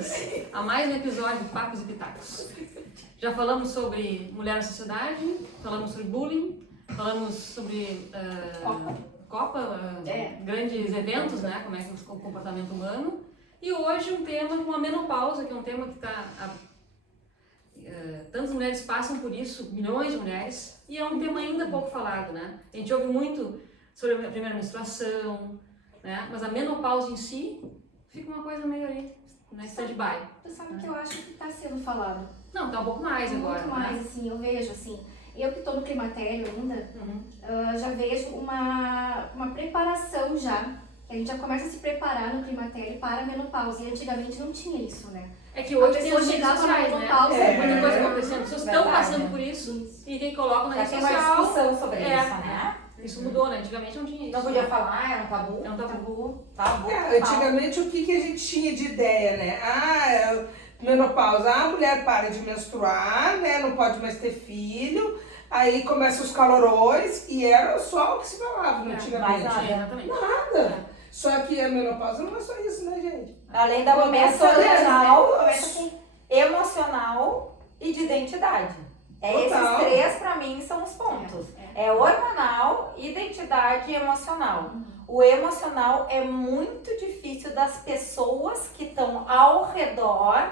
bem-vindas a mais um episódio de Papos e Pitacos. Já falamos sobre mulher na sociedade, falamos sobre bullying, falamos sobre Copa, grandes eventos, né, como é que é o comportamento humano. E hoje um tema como a menopausa, que é um tema que tantas mulheres passam por isso, milhões de mulheres, e é um tema ainda pouco falado, né? A gente ouve muito sobre a primeira menstruação, né? Mas a menopausa em si fica uma coisa meio aí, na stand-by. Tu sabe que eu acho que está sendo falado. Não, tá um pouco mais agora. Muito mais, né? assim, eu vejo assim. Eu que estou no climatério ainda, já vejo uma preparação já. A gente já começa a se preparar no climatério para a menopausa. E antigamente não tinha isso, né? É que hoje A tem pessoa as redes chegava na sociais, né? menopausa, Muita coisa acontecendo, as pessoas estão Verdade. passando por isso e quem coloca na Já rede tem uma social. discussão sobre isso, né? Isso mudou, né? Antigamente não tinha isso. Não podia falar, era um tabu. É um tabu. Tabu. Antigamente o que a gente tinha de ideia, né? Menopausa, a mulher para de menstruar, né? Não pode mais ter filho, aí começam os calorões e era só o que se falava antigamente. mais nada. Exatamente. Nada. Só que a menopausa não é só isso, né, gente? Além da Começa hormonal, mesmo. emocional e de identidade. Total. Esses três, pra mim, são os pontos. É hormonal, identidade e emocional. O emocional é muito difícil das pessoas que estão ao redor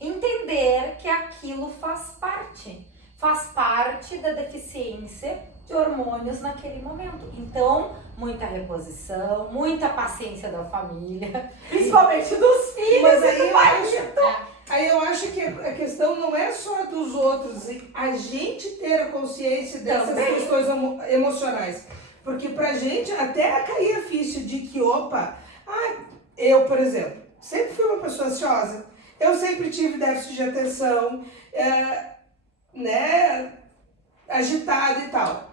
entender que aquilo faz parte da deficiência de hormônios naquele momento. Então, muita reposição, muita paciência da família, principalmente dos filhos Mas e aí do eu marido. Aí eu acho que a questão não é só dos outros, a gente ter a consciência dessas Também. questões emocionais. Porque pra gente até cair a ficha de que, eu, por exemplo, sempre fui uma pessoa ansiosa, eu sempre tive déficit de atenção, agitada e tal.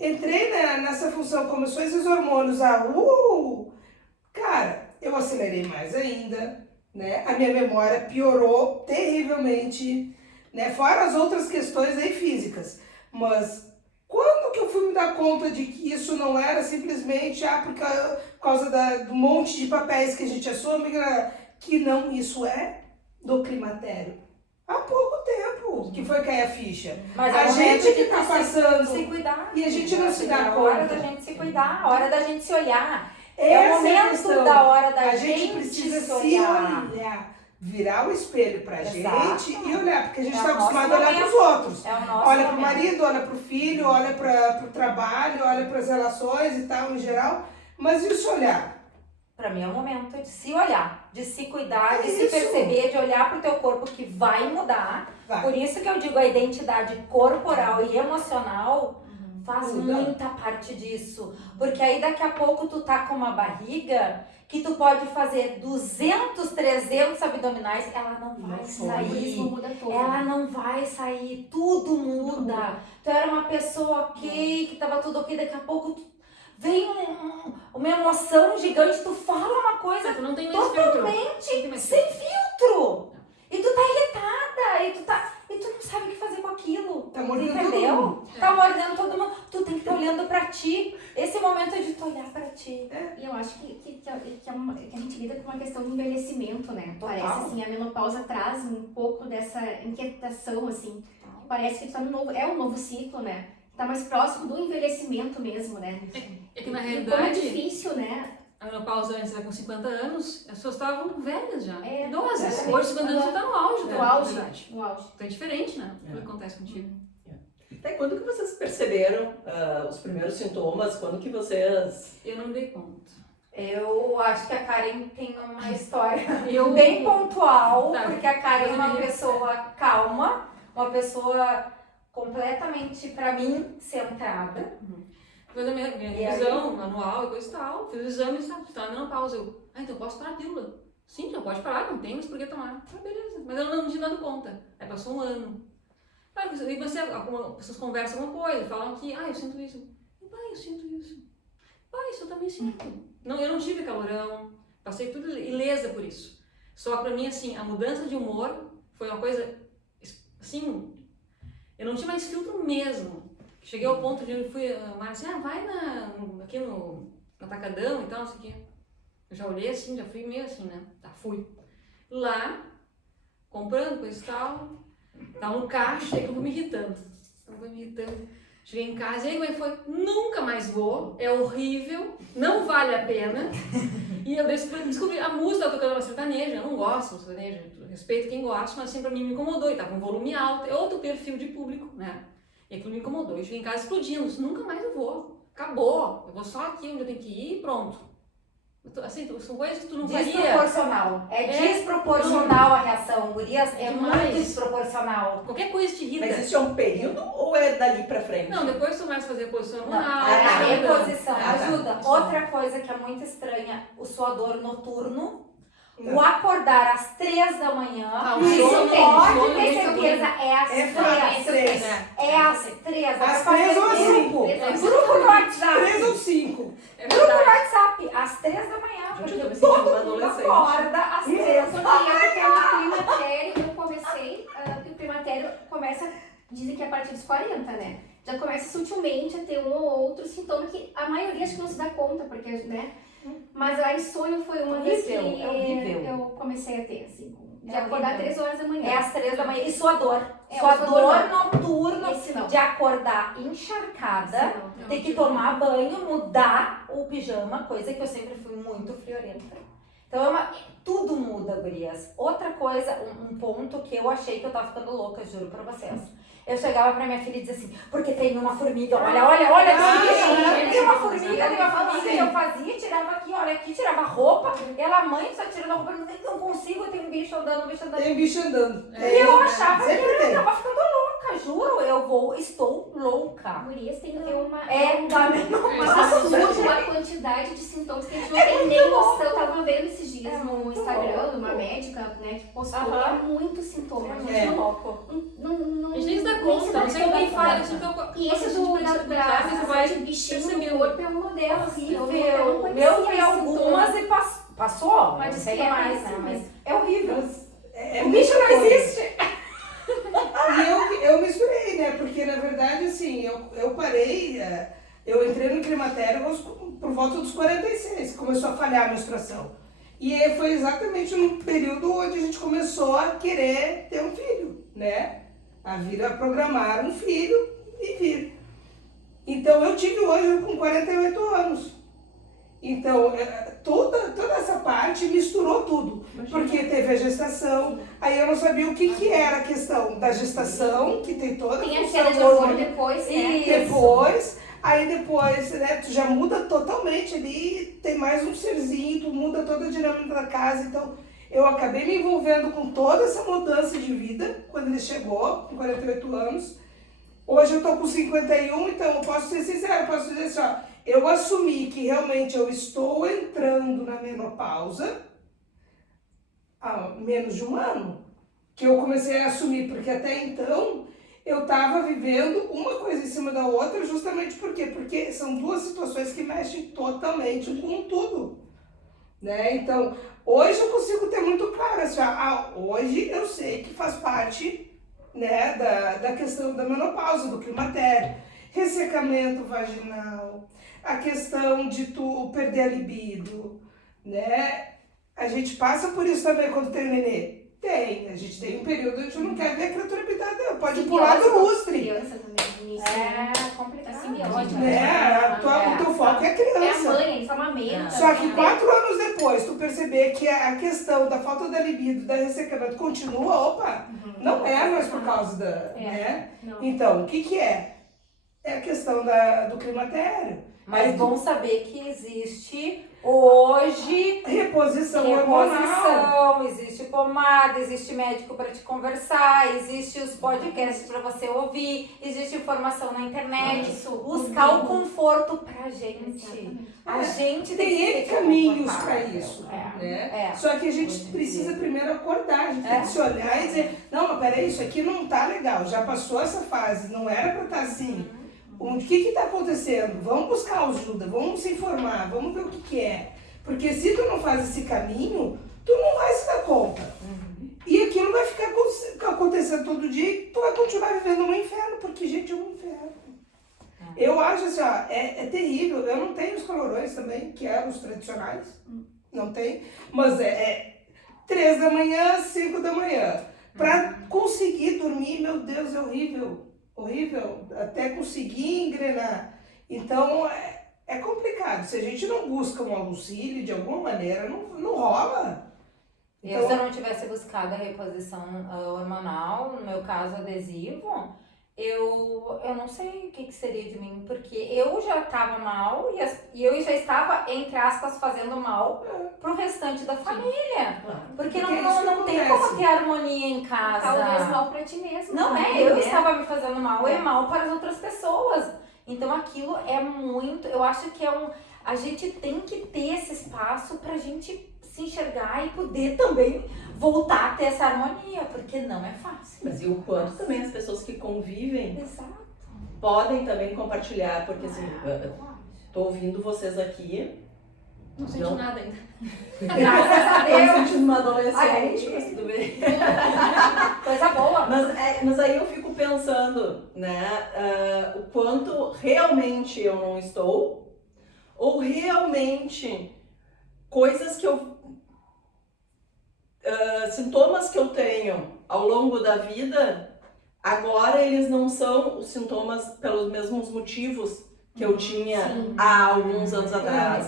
Entrei nessa função, começou esses hormônios cara, eu acelerei mais ainda. Né? A minha memória piorou terrivelmente, né? Fora as outras questões aí físicas. Mas quando que eu fui me dar conta de que isso não era simplesmente por causa do monte de papéis que a gente assume, que não, isso é do climatério? Há pouco tempo que foi cair a ficha. Mas a é o gente momento que de tá passando se cuidar. e a gente não se dá É a hora conta. da gente se cuidar, a hora da gente se olhar. Essa É o a momento questão. da hora da A gente gente precisa se se olhar. olhar, virar o espelho pra Exato. gente e olhar, porque a gente É está o nosso acostumado a olhar momento. pros outros. É o nosso Olha pro momento. marido, olha pro filho, olha pro trabalho, olha pras relações e tal, em geral. Mas e o se olhar? Pra mim é o momento de se olhar, de se cuidar, de se Isso. perceber, de olhar pro teu corpo que vai mudar. Vai. Por isso que eu digo a identidade corporal e emocional faz Muda. muita parte disso. Porque aí daqui a pouco tu tá com uma barriga que tu pode fazer 200, 300 abdominais, ela não vai O sair. metabolismo muda todo. Ela não vai sair, tudo muda. Tu era uma pessoa ok, que tava tudo ok, daqui a pouco vem uma emoção gigante, tu fala uma coisa Tu não tem mais filtro. totalmente sem filtro. E tu tá irritada, e tu não sabe o que fazer com aquilo. Tá mordendo todo Entendeu? mundo. Tá mordendo todo mundo. Tu tem que estar olhando pra ti. Esse momento é de tu olhar pra ti. E eu acho que a gente lida com uma questão de envelhecimento, né? Total. Parece assim, a menopausa traz um pouco dessa inquietação, assim. Parece que tá um novo ciclo, né? Tá mais próximo do envelhecimento mesmo, né? É que na E como é realidade, difícil, né? a menopausa antes era com 50 anos, as pessoas estavam velhas já, É, idosas. exatamente. Hoje 50 anos você tá no auge, No né? Na auge. verdade. No auge. Então é diferente, né? O que acontece contigo. Até quando que vocês perceberam os primeiros sintomas? Quando que vocês... Eu não me dei conta. Eu acho que a Karen tem uma história Eu- bem pontual, Tá. porque a Karen é uma Mas- pessoa calma, uma pessoa completamente, pra mim, centrada. Depois a minha E revisão anual e coisa e tal, fiz o exame e você tá na menopausa. Então eu posso parar a pílula. Sim, já pode parar, não tem mais por que tomar. Beleza. Mas eu não tinha dado conta. Aí passou um ano. E você, as pessoas conversam alguma coisa, falam que, eu sinto isso. Eu sinto isso. Isso eu também sinto. Não, eu não tive calorão, passei tudo ilesa por isso. Só que pra mim, assim, a mudança de humor foi uma coisa, assim, eu não tinha mais filtro mesmo. Cheguei ao ponto de eu fui, a Mara assim, vai aqui no Atacadão e tal, não sei o quê. Eu já olhei assim, já fui meio assim, né? Tá, fui. Lá, comprando coisa e tal, tava no caixa, aí que eu vou me irritando. Cheguei em casa, e aí como é que foi? Nunca mais vou, é horrível, não vale a pena. E eu descobri, a música tá tocando uma sertaneja, eu não gosto de sertaneja, eu respeito quem gosta, mas assim pra mim me incomodou, e tava com volume alto, é outro perfil de público, né? E aquilo me incomodou, eu cheguei em casa explodindo, nunca mais eu vou, acabou, eu vou só aqui onde eu tenho que ir e pronto. Assim, são coisas que tu não faria. Desproporcional. É desproporcional a reação, gurias. É Demais. muito desproporcional. Qualquer coisa te irrita. Mas isso é um período ou é dali pra frente? Não, depois tu começa a fazer posição Não, hormonal. a ajuda. reposição ajuda. Outra coisa que é muito estranha, o suador noturno. O acordar às 3 da manhã, Ah, o isso sono, pode sono ter ninguém certeza, é às É às 3. três. É às 3. Às 3 ou às 5? Grupo no WhatsApp. 3 ou 5. É Grupo no verdade. WhatsApp, às 3 da manhã. Gente, eu tô Porque me sentindo todo uma mundo adolescente. acorda às 3 Só da que manhã. eu no climatério, eu comecei, porque o climatério começa, dizem que é a partir dos 40, né? Já começa sutilmente a ter um ou outro sintoma que a maioria acho que não se dá conta, porque, né? Mas a insônia foi uma das que Horrível, é horrível. eu comecei a ter, assim, de É acordar horrível. 3 horas da manhã. É às 3 da manhã. E suador. É, Suador o suador noturno. Esse não. De acordar encharcada. Esse não. Ter que tomar banho, mudar o pijama, coisa que eu sempre fui muito friorenta. Então tudo muda, gurias. Outra coisa, um ponto que eu achei que eu tava ficando louca, juro pra vocês. Eu chegava pra minha filha e dizia assim, porque tem uma formiga, olha, tem uma formiga, e eu fazia, tirava aqui, olha aqui, tirava a roupa, ela, mãe, só tirando a roupa, não consigo, tem um bicho andando. Tem bicho andando. E eu achava que Sempre tem. eu tava ficando louca, juro, estou louca. Gurias tem uma... Mas absurdo a quantidade de sintomas que a gente não tem nem noção. Eu tava vendo esses dias É no muito Instagram, louco. uma médica, né, que postou Aham. muito sintoma. A gente É. louco. A gente nem se dá conta, não sei alguém fala, isso então. E esse você vai de bichinho no percebendo. corpo é um modelo, assim. Eu não Horrível. conhecia Eu vi esse algumas sintoma. e passou, Mas não sei que é mais, assim né? Mas mesmo. é horrível. É O bicho muita não coisa. existe. E eu misturei, né? Porque na verdade, assim, eu parei, eu entrei no climatério por volta dos 46, começou a falhar a menstruação. E aí foi exatamente no período onde a gente começou a querer ter um filho, né? A vir a programar um filho e vir. Então eu tive hoje com 48 anos. Então, toda essa parte misturou tudo. Porque teve a gestação, aí eu não sabia o que era a questão da gestação, que tem toda Tem a função queda de hormônio hormonal. depois, né? Isso. Depois, aí depois, né, tu já muda totalmente ali, tem mais um serzinho, tu muda toda a dinâmica da casa, então eu acabei me envolvendo com toda essa mudança de vida, quando ele chegou, com 48 anos. Hoje eu tô com 51, então eu posso ser sincera, eu posso dizer assim, ó, eu assumi que realmente eu estou entrando na menopausa há menos de um ano, que eu comecei a assumir, porque até então eu estava vivendo uma coisa em cima da outra, justamente por quê? Porque são duas situações que mexem totalmente com tudo, né? Então, hoje eu consigo ter muito claro, assim, hoje eu sei que faz parte, né, da questão da menopausa, do climatério, ressecamento vaginal, a questão de tu perder a libido, né? A gente passa por isso também quando tem nenê. Tem, a gente tem um período onde tu não quer ver a criatura habitada, pode pular do lustre. Criança também, no início. É complicado. Assim, biológico. Né? O teu foco é a É a criança. mãe, eles amamentam. Só que 4 anos depois, tu perceber que a questão da falta da libido, da ressecamento continua, opa, não é mais por causa da, né? Não. Então, o que é? É a questão do climatério. Mas Aí bom saber que existe hoje reposição hormonal. reposição, existe pomada, existe médico para te conversar, existe os podcasts para você ouvir, existe informação na internet. Isso, Buscar o tudo. conforto pra gente. Exatamente. A gente Tem que N ser caminhos para confortável. isso, É. né? É. Só que a gente precisa primeiro acordar, a gente tem que se olhar e dizer, não, mas peraí, isso aqui não tá legal, já passou essa fase, não era para estar assim. O que está acontecendo? Vamos buscar ajuda, vamos se informar, vamos ver o que é. Porque se tu não faz esse caminho, tu não vai se dar conta. E aquilo vai ficar acontecendo todo dia e tu vai continuar vivendo no inferno, porque, gente, é um inferno. Eu acho assim, ó, é terrível. Eu não tenho os calorões também, que eram os tradicionais. Não tem. Mas é 3 da manhã, 5 da manhã. Pra conseguir dormir, meu Deus, é horrível. Horrível. Até conseguir engrenar. Então, é complicado. Se a gente não busca um auxílio de alguma maneira, não rola. Eu, se eu não tivesse buscado a reposição hormonal, no meu caso adesivo, eu não sei o que seria de mim, porque eu já estava mal e eu já estava, entre aspas, fazendo mal pro restante da família. Porque não tem como ter harmonia em casa. Talvez mal pra ti mesmo. Não também, eu né? estava me fazendo mal, é mal para as outras pessoas. Então aquilo é muito, eu acho que a gente tem que ter esse espaço pra gente se enxergar e poder também voltar a ter essa harmonia, porque não é fácil. Mas e o quanto também as pessoas que convivem Exato. podem também compartilhar, porque assim, tô ouvindo vocês aqui, Não senti Não. nada ainda. Graças a tô me Deus. sentindo uma adolescente, Ai, mas tudo bem. Coisa boa. Mas aí eu fico pensando, né, o quanto realmente eu não estou, ou realmente coisas que sintomas que eu tenho ao longo da vida, agora eles não são os sintomas pelos mesmos motivos que eu tinha há alguns anos atrás.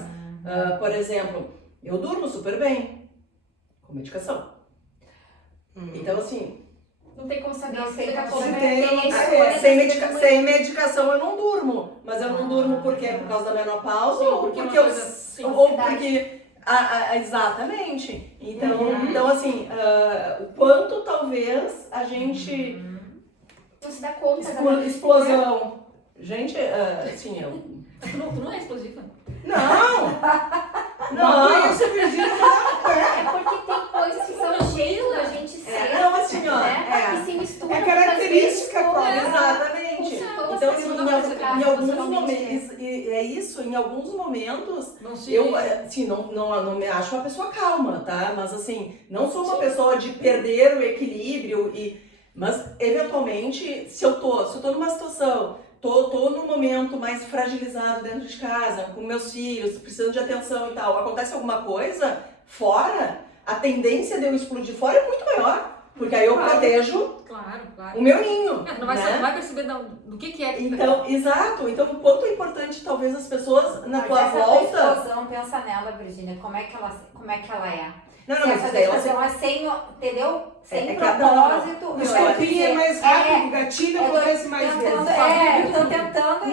Por exemplo, eu durmo super bem, com medicação. Então assim, Não tem como saber Não se tem daqui a como pouco saber. vai ter sem medicação eu não durmo. Mas eu não durmo por quê? Por causa da menopausa ou Porque é porque uma eu... coisa, sim, ou ansiedade. porque... exatamente. Então assim, o quanto talvez a gente... não se dá conta da Explosão. Gente, assim, eu... Tu não é explosiva. Não! Conheço a Virgínia, É porque tem coisas que são jeitos da gente ser, Não, assim, ó, né? E se misturam. É característica muitas vezes, própria. Exatamente. com Então, assim, sintomas em alguns emocionalmente, momentos, é isso, em alguns momentos, Não se... eu, assim, não me acho uma pessoa calma, tá? Mas, assim, não sou uma pessoa de perder o equilíbrio, mas, eventualmente, se eu tô numa situação, tô num momento mais fragilizado dentro de casa, com meus filhos, precisando de atenção e tal, acontece alguma coisa fora, a tendência de eu explodir fora é muito maior, porque aí eu protejo Claro, claro. o meu ninho. Tu não vai, né? não vai perceber do que é que Então, exato. Então, o quanto é importante, talvez, as pessoas na Mas tua essa volta... explosão, pensa nela, Virgínia, como é que ela é? Não, Se mas essa daí ela explosão é sem, entendeu? Sem É que propósito. O eu estopim é mais rápido, o gatilho eu tô acontece mais tentando, vezes. eu tô tentando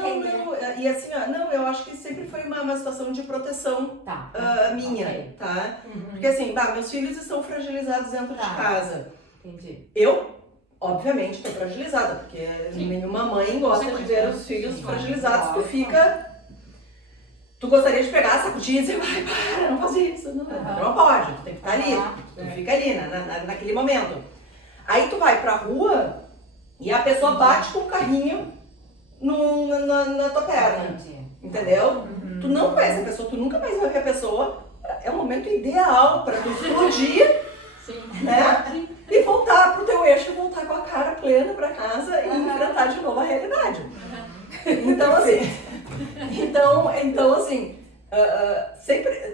entender. E assim, ó, eu acho que sempre foi uma situação de proteção Tá. minha, Ok. tá? Porque assim, meus filhos estão fragilizados dentro Tá. de casa. Entendi. Eu, obviamente, estou fragilizada, porque nenhuma mãe gosta de ver os filhos Sim, fragilizados. Tu lógico. fica... Tu gostaria de pegar, sacudir e dizer, vai, para, não faz isso. Não pode, tu tem que estar ali. Tu fica ali, naquele momento. Aí tu vai pra rua e a pessoa bate com o carrinho na tua perna. Entendi. Entendeu? Tu não conhece a pessoa, tu nunca mais vai ver a pessoa. É o momento ideal pra tu explodir, Sim. né? E voltar pro teu eixo, voltar com a cara plena pra casa e enfrentar de novo a realidade. Então, assim,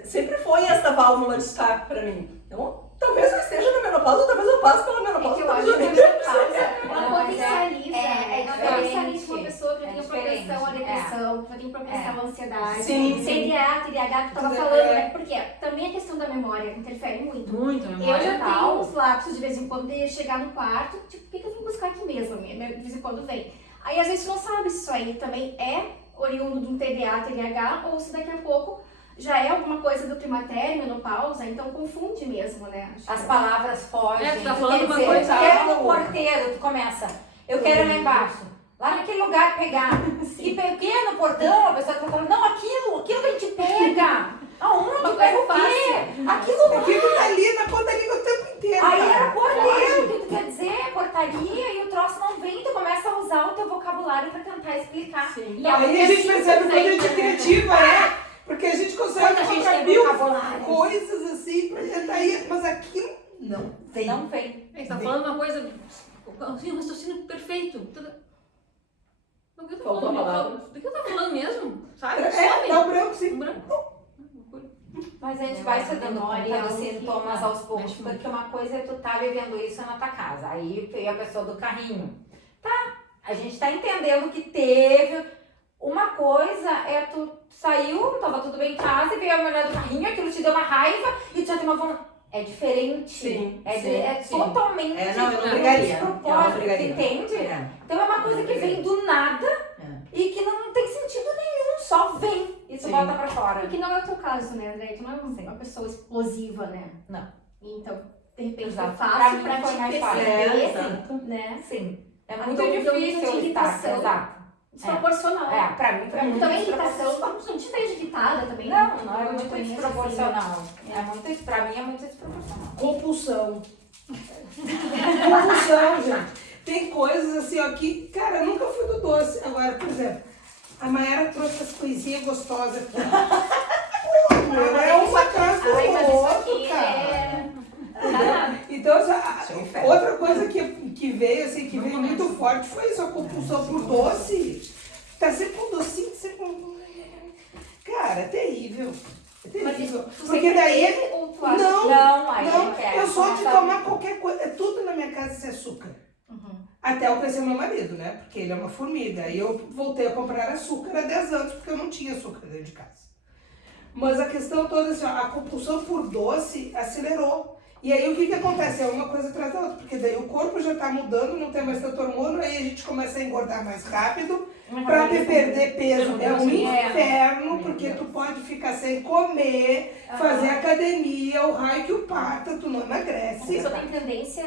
sempre foi essa válvula de escape pra mim. Então, talvez eu esteja na menopausa, talvez eu passe pela É menopausa. que eu talvez acho que a nem- menopausa, ela Não, mas potencializa. é Ela diferente. potencializa uma pessoa que já É tem propensão à diferente. depressão, que já tem propensão à ansiedade. Sim. TDA, TDAH que tu tava Tudo falando, é. né? Porque também a questão da memória interfere muito. Muito, a Eu memória. já tal. tenho uns lapsos de vez em quando de chegar no quarto, tipo, o que eu vim buscar aqui mesmo? De vez em quando vem. Aí às vezes tu não sabe se isso aí também é oriundo de um TDA, TDAH, ou se daqui a pouco já é alguma coisa do climatério, menopausa, então confunde mesmo, né? Acho As que- palavras fogem. É, tu tá Tu falando quer uma dizer, coisa- tu quer no porteiro, tu começa. Eu quero ir lá embaixo. Lá naquele lugar pegar. E pequeno no portão, a pessoa tá falando, não, aquilo que a gente pega. Aonde? Pega o quê? Aquilo lá. Aquilo tá ali na ponta da língua o tempo inteiro. Aí cara. era porteiro, o que tu quer dizer? Portaria, e o troço não vem, tu começa a usar o teu vocabulário pra tentar explicar. Sim. E Aí a gente percebe quando a gente é né? criativa, né? Porque a gente consegue Quando a gente encontrar tem mil vocabulário. coisas assim pra tentar ir, mas aquilo não tem. Não vem. Você tá falando uma coisa, assim, um raciocínio perfeito. Do que eu tô Faltou falando? a palavra. Do que eu tô falando mesmo? Sabe? É, dá um branco sim. Um branco. Mas a gente vai se dando memória conta é dos algo que- sintomas aos poucos, mexe muito. porque uma coisa é tu tá vivendo isso na tua casa, aí veio a pessoa do carrinho. Tá, a gente tá entendendo que teve. Uma coisa é tu saiu, tava tudo bem em casa e veio a mulher do carrinho, aquilo te deu uma raiva e tu já tem uma vontade. É diferente. Sim, É sim. totalmente Não, eu não brigaria. Eu não propósito, brigaria. entende? É. Então é uma coisa que vem do nada É. e que não tem sentido nenhum, só vem e tu Sim. bota pra fora. Porque não é o teu caso, né, André? Tu não é uma pessoa explosiva, né? Não. Então, de repente, Exato. foi Pra fácil mim pra foi te mais fácil. perceber, Exato. né? Sim. É Ah, muito então, difícil então, estar. irritação. Exato. Desproporcional. É, pra mim foi muito Também desproporcional. irritação, não te vejo irritada também. Não, é Eu te muito conheço, desproporcional. É muito, pra mim é muito desproporcional. Compulsão. Compulsão, gente. Tem coisas assim, ó, que, cara, eu nunca fui do doce. Agora, por exemplo, a Mayara trouxe as coisinhas gostosas aqui. Pô, meu, é uma atrás do Ai, mas isso outro, aqui cara. é... Então, Isso é um inferno. outra coisa que veio, assim, que veio muito forte foi isso, a compulsão por doce. Tá sempre com docinho, sempre com... Cara, é terrível. É Mas terrível. tu Porque sempre daí... teve ou tu acha Não, Não, aí não, quer. eu sou de Começa- tomar qualquer coisa. É tudo na minha casa sem açúcar. Uhum. Até eu conhecer meu marido, né? Porque ele é uma formiga. Aí eu voltei a comprar açúcar há 10 anos, porque eu não tinha açúcar dentro de casa. Mas a questão toda, assim, ó, a compulsão por doce acelerou. E aí o que acontece? É uma coisa atrás da outra. Porque daí o corpo já tá mudando, não tem mais tanto hormônio, aí a gente começa a engordar mais rápido. Pra te perder peso é um inferno, porque tu pode ficar sem comer, fazer academia, o raio que o parta, tu não A emagrece. pessoa tem tendência,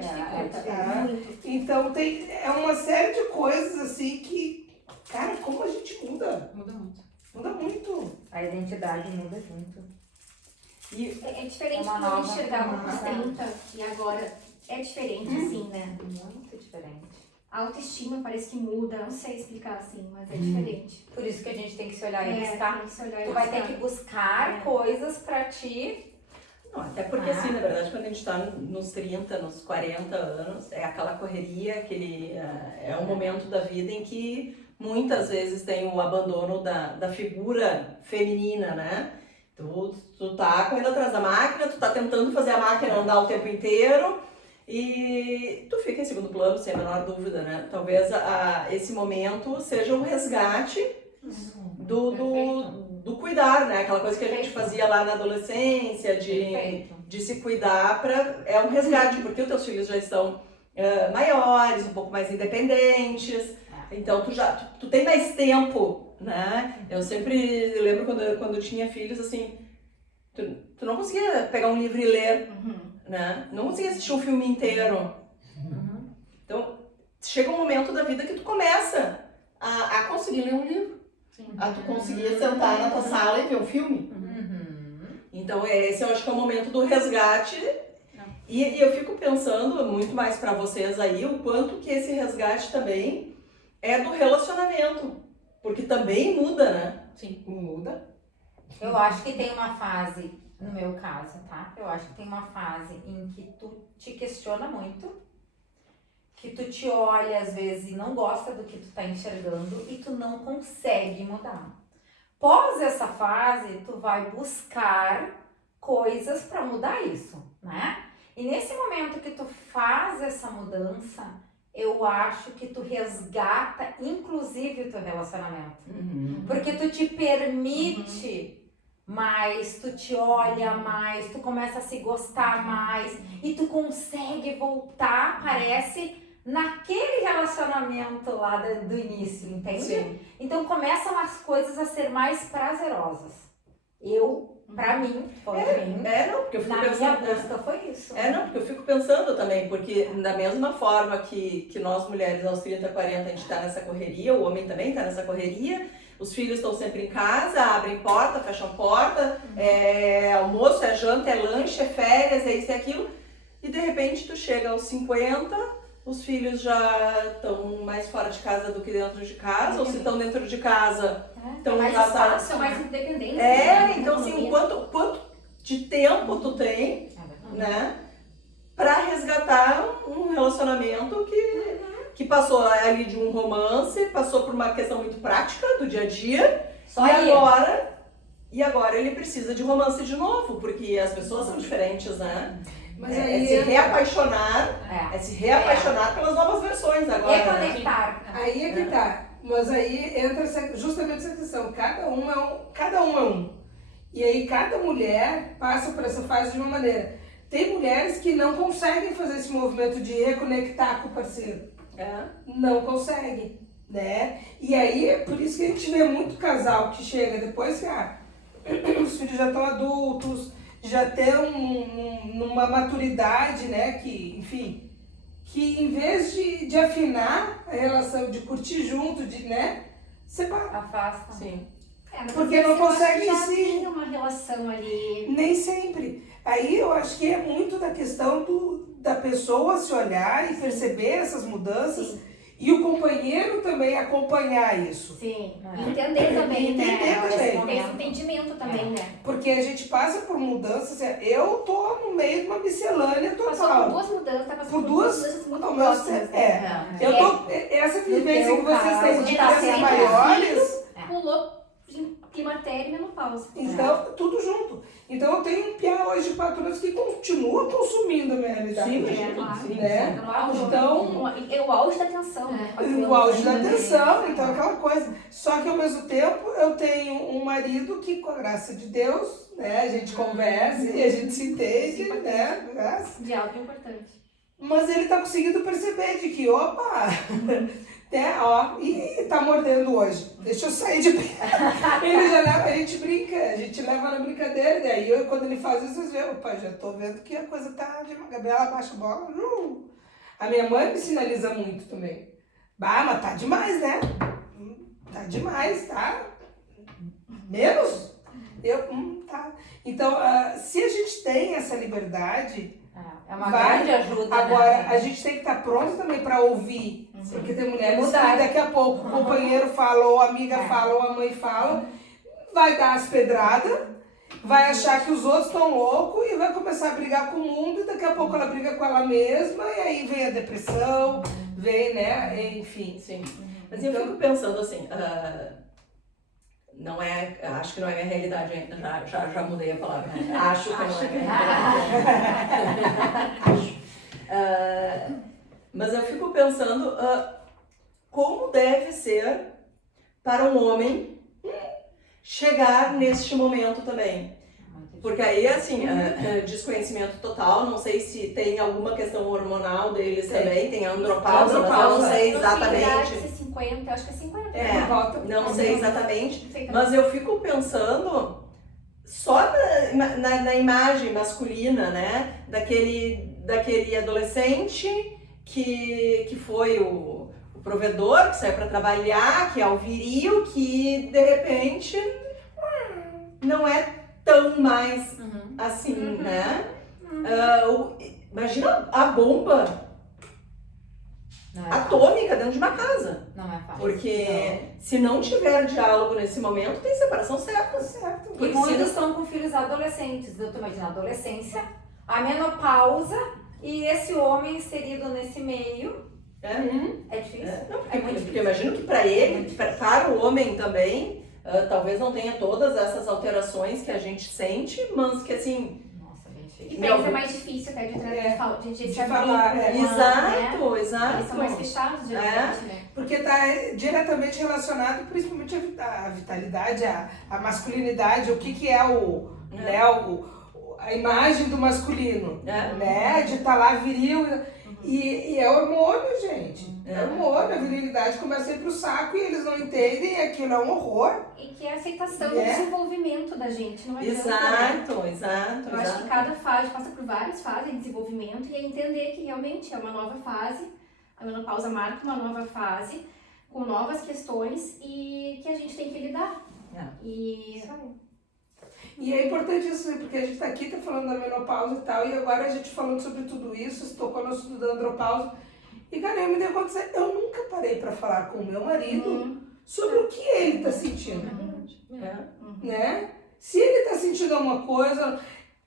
dificulta. É. Muito. Então é uma série de coisas assim que, cara, como a gente muda. Muda muito. Muda muito. A identidade muda junto. E É diferente Uma quando eu nova enxergava com os forma. 30 e agora é diferente, assim, né? Muito diferente. A autoestima parece que muda, não sei explicar assim, mas é diferente. Por isso que a gente tem que se olhar e buscar. tem que se olhar e Tu vai ter buscar. que buscar coisas pra ti. Não, até porque assim, na verdade, quando a gente tá nos 30, nos 40 anos, é aquela correria, é um momento da vida em que muitas vezes tem o abandono da figura feminina, né? Tu tá correndo atrás da máquina, tu tá tentando fazer a máquina andar o tempo inteiro e tu fica em segundo plano, sem a menor dúvida, né? Talvez esse momento seja um resgate do cuidar, né? Aquela coisa que a gente fazia lá na adolescência, Perfeito. de se cuidar, é um resgate, porque os teus filhos já estão maiores, um pouco mais independentes, então tu tem mais tempo, né? Eu sempre lembro quando eu tinha filhos, assim, tu não conseguia pegar um livro e ler, né? Não conseguia assistir um filme inteiro. Então, chega um momento da vida que tu começa a conseguir ler um livro, a tu conseguir sentar na tua sala e ver um filme. Então, esse eu acho que é o momento do resgate. E eu fico pensando muito mais pra vocês aí, o quanto que esse resgate também é do relacionamento. Porque também muda, né? Sim. Muda. Eu acho que tem uma fase, no meu caso, tá? Eu acho que tem uma fase em que tu te questiona muito, que tu te olha às vezes e não gosta do que tu tá enxergando e tu não consegue mudar. Pós essa fase, tu vai buscar coisas para mudar isso, né? E nesse momento que tu faz essa mudança, eu acho que tu resgata, inclusive, o teu relacionamento. Porque tu te permite mais, tu te olha mais, tu começa a se gostar mais e tu consegue voltar, parece, naquele relacionamento lá do início, entende? Sim. Então começam as coisas a ser mais prazerosas. Pra mim, foi mim. Não, porque eu fico Na minha pensando. busca foi isso. Não, porque eu fico pensando também, porque da mesma forma que nós mulheres aos 30, 40 a gente tá nessa correria, o homem também tá nessa correria, os filhos estão sempre em casa, abrem porta, fecham porta, é almoço, é janta, é lanche, é férias, é isso e aquilo, e de repente tu chega aos 50, os filhos já estão mais fora de casa do que dentro de casa, ou se estão dentro de casa, então mais já espaço, mais independência. então assim, quanto de tempo tu tem, né, pra resgatar um relacionamento que passou ali de um romance, passou por uma questão muito prática do dia a dia, Só e aí. agora e agora ele precisa de romance de novo, porque as pessoas são diferentes, né? Mas É aí se entra- reapaixonar, se reapaixonar pelas novas versões agora. Né? Reconectar. Aí é que tá. Mas aí entra justamente essa questão. Cada um é um. E aí cada mulher passa por essa fase de uma maneira. Tem mulheres que não conseguem fazer esse movimento de reconectar com o parceiro. Não conseguem, né? E aí é por isso que a gente vê muito casal que chega depois que os filhos já estão adultos, já tem uma maturidade, né? Que, enfim, que em vez de afinar a relação, de curtir junto, né? Separa. Afasta. Sim. Mas Porque às não vezes eu acho que consegue já se- tem uma relação ali. Nem sempre. Aí eu acho que é muito da questão da pessoa se olhar e perceber essas mudanças. Sim. E o companheiro também acompanhar isso. Sim. É. Entender também, Entender né? também. Tem esse entendimento também, né? Porque a gente passa por mudanças. Eu tô no meio de uma miscelânea Passou por total. duas mudanças, tá passando Por por duas mudanças muito ao mesmo próximas. tempo. né? Eu tô. Essa vivência que teu vocês caso, têm de tá crianças sendo maiores. Pulou em climatério e menopausa. Então, tudo junto. Então eu tenho um piá hoje de 4 anos que continua consumindo a minha realidade. Sim, É, claro. sim. Né? No auge, Então- é o auge da tensão, né? O auge da atenção, então aquela coisa. Só que ao mesmo tempo eu tenho um marido que, com a graça de Deus, né, a gente conversa e a gente se entende, né? Graças. Diálogo importante. Mas ele tá conseguindo perceber de que, opa, né, ó, e tá mordendo hoje. Deixa eu sair de perto. Ele já leva, a gente brinca, a gente leva na brincadeira, e aí quando ele faz isso, vocês veem, opa, já tô vendo que a coisa tá de uma Gabriela baixa a bola. A minha mãe me sinaliza muito também. Bah, mas tá demais, né? Tá demais, tá? Menos? Tá. Então, se a gente tem essa liberdade, É uma vai. grande ajuda. agora né? a gente tem que estar pronto também para ouvir. Porque tem mulheres que Mudar. daqui a pouco o companheiro fala, ou a amiga fala, ou a mãe fala, vai dar as pedradas, vai achar que os outros estão loucos e vai começar a brigar com o mundo, e daqui a pouco ela briga com ela mesma, e aí vem a depressão, vem, né, enfim. Sim. Mas eu fico pensando assim, não é, acho que não é minha realidade ainda, já mudei a palavra. Acho que não é minha realidade. Acho. Mas eu fico pensando como deve ser para um homem chegar neste momento também. Porque aí, assim, desconhecimento total, não sei se tem alguma questão hormonal deles também, tem andropausa, mas eu não sei exatamente. Se 50, eu acho que é 50. É, Volta. não sei exatamente, Não sei também. mas eu fico pensando só na imagem masculina, né? Daquele adolescente que foi o provedor, que saiu para trabalhar, que é o viril, que de repente não é tão mais assim, né? Imagina a bomba Não é atômica dentro de uma casa. Não é fácil. Porque se não tiver diálogo nesse momento, tem separação certa. Certo. E Porque muitos se estão com filhos adolescentes. Eu tô imaginando a adolescência, a menopausa e esse homem inserido nesse meio. É difícil. Porque, É muito porque difícil. eu imagino que para ele, para o homem também, talvez não tenha todas essas alterações que a gente sente, mas que assim. Nossa, bem E difícil. pra eles é mais difícil até de se abrir falar, com é. uma, né? Exato. Eles são mais fechados, geralmente, né? Porque está diretamente relacionado, principalmente a vitalidade, a masculinidade, o que é né, a imagem do masculino, né? De estar lá viril. E é hormônio, gente. É hormônio, a virilidade começa a ir pro saco e eles não entendem, e aquilo é um horror. E que é a aceitação do É. desenvolvimento da gente, não adianta, né? Exato. Eu acho que cada fase passa por várias fases de desenvolvimento e é entender que realmente é uma nova fase, a menopausa marca uma nova fase, com novas questões e que a gente tem que lidar. E E é importante isso, né? Porque a gente tá aqui, tá falando da menopausa e tal, e agora a gente falando sobre tudo isso, se tocou no estudo da andropausa. E, cara, eu me dei conta, eu nunca parei pra falar com o meu marido sobre o que ele tá sentindo, né? Se ele tá sentindo alguma coisa,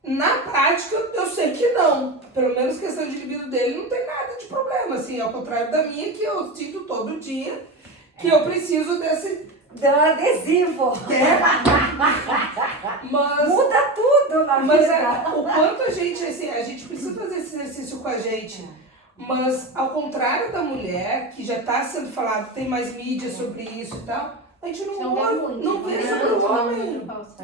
na prática eu sei que não. Pelo menos questão de libido dele não tem nada de problema, assim, ao contrário da minha, que eu sinto todo dia, que eu preciso Deu adesivo. Mas, Muda tudo na mas vida. o quanto a gente, assim, a gente precisa fazer esse exercício com a gente. Mas, ao contrário da mulher, que já está sendo falado, tem mais mídia sobre isso e tal, a gente não Não vê olha, muito. não vê né? sobre o Não, homem. menopausa.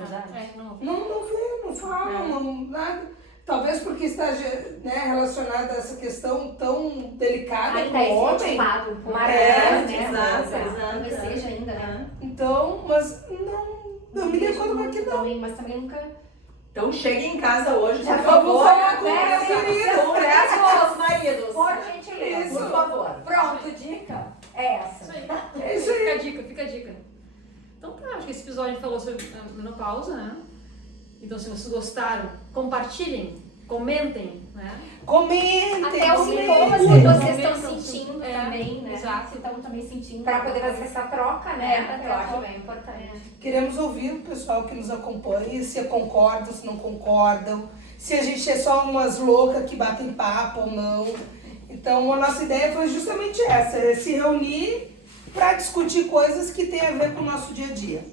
Não. Não vê, não fala, não, nada. Talvez porque está, né, relacionada a essa questão tão delicada Ainda com é o homem. estereotipado um pouco, É, né? exato. Talvez seja ainda, né? Então, mas não me dei conta que não. Também, mas também nunca... Então chegue em casa hoje, Já por vamos favor. falar com né? essa querida. Converse com os maridos. Por gentileza, Isso. por favor. Pronto, dica é essa. Isso aí. É isso aí. Fica a dica, fica a dica. Então tá, acho que esse episódio a gente falou sobre a menopausa, né? Então se vocês gostaram, compartilhem, comentem, né? Comentem, Até os comentem. sintomas que Comentam, vocês estão comentam, sentindo é, também, né? exato. Se estão também sentindo. Para poder fazer essa troca, né? É, pra ter Eu a acho troca. bem importante. Queremos ouvir o pessoal que nos acompanha, se concordam, se não concordam, se a gente é só umas loucas que batem papo ou não. Então a nossa ideia foi justamente essa, é se reunir para discutir coisas que têm a ver com o nosso dia a dia.